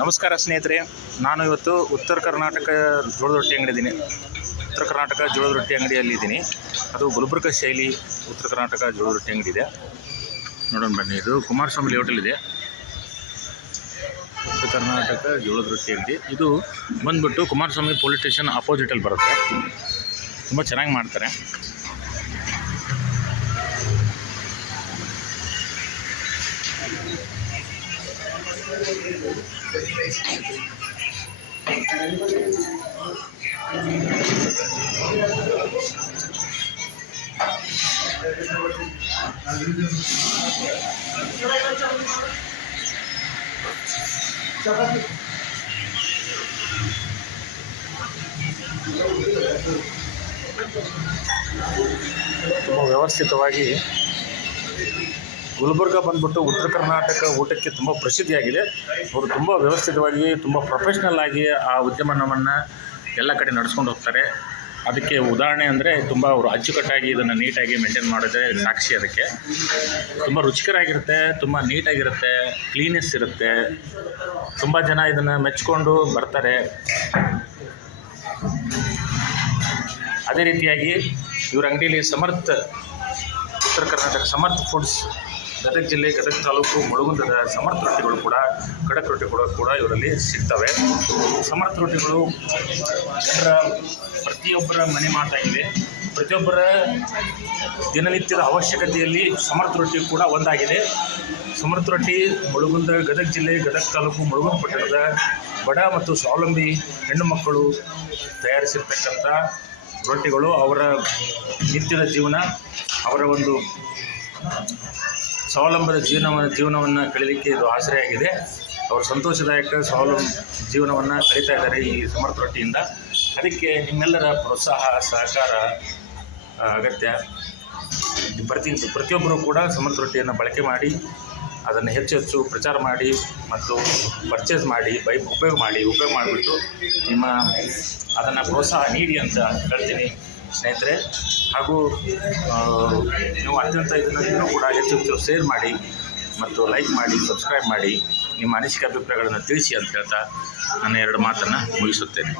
ನಮಸ್ಕಾರ ಸ್ನೇಹಿತರೆ, ನಾನು ಇವತ್ತು ಉತ್ತರ ಕರ್ನಾಟಕ ಜೋಳದ ರೊಟ್ಟಿ ಅಂಗಡಿ ಇದ್ದೀನಿ ಉತ್ತರ ಕರ್ನಾಟಕ ಜೋಳದ ರೊಟ್ಟಿ ಅಂಗಡಿಯಲ್ಲಿದ್ದೀನಿ ಅದು ಗುಲ್ಬರ್ಗ ಶೈಲಿ ಉತ್ತರ ಕರ್ನಾಟಕ ಜೋಳದ ರೊಟ್ಟಿ ಅಂಗಡಿ ಇದೆ. ನೋಡೋಣ ಬನ್ನಿ, ಇದು ಕುಮಾರಸ್ವಾಮಿ ಹೋಟೆಲ್ ಇದೆ. ಉತ್ತರ ಕರ್ನಾಟಕ ಜೋಳದ ರೊಟ್ಟಿ ಅಂಗಡಿ. ಇದು ಬಂದ್ಬಿಟ್ಟು ಕುಮಾರಸ್ವಾಮಿ ಪೊಲೀಸ್ ಸ್ಟೇಷನ್ ಅಪೋಸಿಟಲ್ಲಿ ಬರುತ್ತೆ. ತುಂಬ ಚೆನ್ನಾಗಿ ಮಾಡ್ತಾರೆ. ತುಂಬ ವ್ಯವಸ್ಥಿತವಾಗಿ ಗುಲ್ಬರ್ಗ ಬಂದ್ಬಿಟ್ಟು ಉತ್ತರ ಕರ್ನಾಟಕ ಊಟಕ್ಕೆ ತುಂಬ ಪ್ರಸಿದ್ಧಿಯಾಗಿದೆ. ಅವರು ತುಂಬ ವ್ಯವಸ್ಥಿತವಾಗಿ, ತುಂಬ ಪ್ರೊಫೆಷ್ನಲ್ ಆಗಿ ಆ ಉದ್ಯಮವನ್ನು ಎಲ್ಲ ಕಡೆ ನಡೆಸ್ಕೊಂಡು ಹೋಗ್ತಾರೆ. ಅದಕ್ಕೆ ಉದಾಹರಣೆ ಅಂದರೆ ತುಂಬ ಅವರು ಅಚ್ಚುಕಟ್ಟಾಗಿ ಇದನ್ನು ನೀಟಾಗಿ ಮೇಂಟೈನ್ ಮಾಡೋದೇ ಸಾಕ್ಷಿ ಅದಕ್ಕೆ. ತುಂಬ ರುಚಿಕರಾಗಿರುತ್ತೆ, ತುಂಬ ನೀಟಾಗಿರುತ್ತೆ ಕ್ಲೀನೆಸ್ ಇರುತ್ತೆ. ತುಂಬ ಜನ ಇದನ್ನು ಮೆಚ್ಕೊಂಡು ಬರ್ತಾರೆ. ಅದೇ ರೀತಿಯಾಗಿ ಇವ್ರ ಅಂಗಡಿಯಲ್ಲಿ ಸಮರ್ಥ, ಉತ್ತರ ಕರ್ನಾಟಕ ಸಮರ್ಥ ಫುಡ್ಸ್ ಗದಗ ಜಿಲ್ಲೆ, ಗದಗ ತಾಲೂಕು ಮುಳುಗುಂದದ ಸಮರ್ಥ ರೊಟ್ಟಿಗಳು ಕೂಡ, ಖಡಕ್ ರೊಟ್ಟಿಗಳು ಕೂಡ ಇವರಲ್ಲಿ ಸಿಗ್ತವೆ. ಸಮರ್ಥ ರೊಟ್ಟಿಗಳು ಜನರ ಪ್ರತಿಯೊಬ್ಬರ ಮನೆ ಮಾತಾಗಿದೆ ಪ್ರತಿಯೊಬ್ಬರ ದಿನನಿತ್ಯದ ಅವಶ್ಯಕತೆಯಲ್ಲಿ ಸಮರ್ಥ ರೊಟ್ಟಿ ಕೂಡ ಒಂದಾಗಿದೆ. ಸಮರ್ಥ ರೊಟ್ಟಿ ಮುಳುಗುಂದ ಗದಗ ಜಿಲ್ಲೆ, ಗದಗ ತಾಲೂಕು ಮುಳುಗುಂದ ಪಟ್ಟಣದ ಬಡ ಮತ್ತು ಸ್ವಾವಲಂಬಿ ಹೆಣ್ಣು ಮಕ್ಕಳು ತಯಾರಿಸಿರ್ತಕ್ಕಂಥ ರೊಟ್ಟಿಗಳು ಅವರ ನಿತ್ಯದ ಜೀವನ, ಅವರ ಒಂದು ಸ್ವಾವಲಂಬದ ಜೀವನ ಜೀವನವನ್ನು ಕಳೀಲಿಕ್ಕೆ ಇದು ಆಸರೆಯಾಗಿದೆ. ಅವರು ಸಂತೋಷದಾಯಕ ಸ್ವಾವಲಂಬ ಜೀವನವನ್ನು ಕಳೀತಾ ಇದ್ದಾರೆ ಈ ಸಮರ್ಥ ರೊಟ್ಟಿಯಿಂದ. ಅದಕ್ಕೆ ನಿಮ್ಮೆಲ್ಲರ ಪ್ರೋತ್ಸಾಹ, ಸಹಕಾರ ಅಗತ್ಯ. ಪ್ರತಿ, ಪ್ರತಿಯೊಬ್ಬರೂ ಕೂಡ ಸಮರ್ಥ ರೊಟ್ಟಿಯನ್ನು ಬಳಕೆ ಮಾಡಿ, ಅದನ್ನು ಹೆಚ್ಚು ಹೆಚ್ಚು ಪ್ರಚಾರ ಮಾಡಿ ಮತ್ತು ಪರ್ಚೇಸ್ ಮಾಡಿ ಬೈ ಉಪಯೋಗ ಮಾಡಿ, ಉಪಯೋಗ ಮಾಡಿಬಿಟ್ಟು ನಿಮ್ಮ ಅದನ್ನು ಪ್ರೋತ್ಸಾಹ ನೀಡಿ ಅಂತ ಹೇಳ್ತೀನಿ. ಸ್ನೇಹಿತರೆ, ಹಾಗೂ ನೀವು ಅತ್ಯಂತ ಇದನ್ನು ಕೂಡ ಹೆಚ್ಚು ಹೆಚ್ಚು ಶೇರ್ ಮಾಡಿ ಮತ್ತು ಲೈಕ್ ಮಾಡಿ ಸಬ್ಸ್ಕ್ರೈಬ್ ಮಾಡಿ. ನಿಮ್ಮ ಅನಿಸಿಕೆ ಅಭಿಪ್ರಾಯಗಳನ್ನು ತಿಳಿಸಿ ಅಂತ ಹೇಳ್ತಾ ನನ್ನ ಎರಡು ಮಾತನ್ನು ಮುಗಿಸುತ್ತೇನೆ.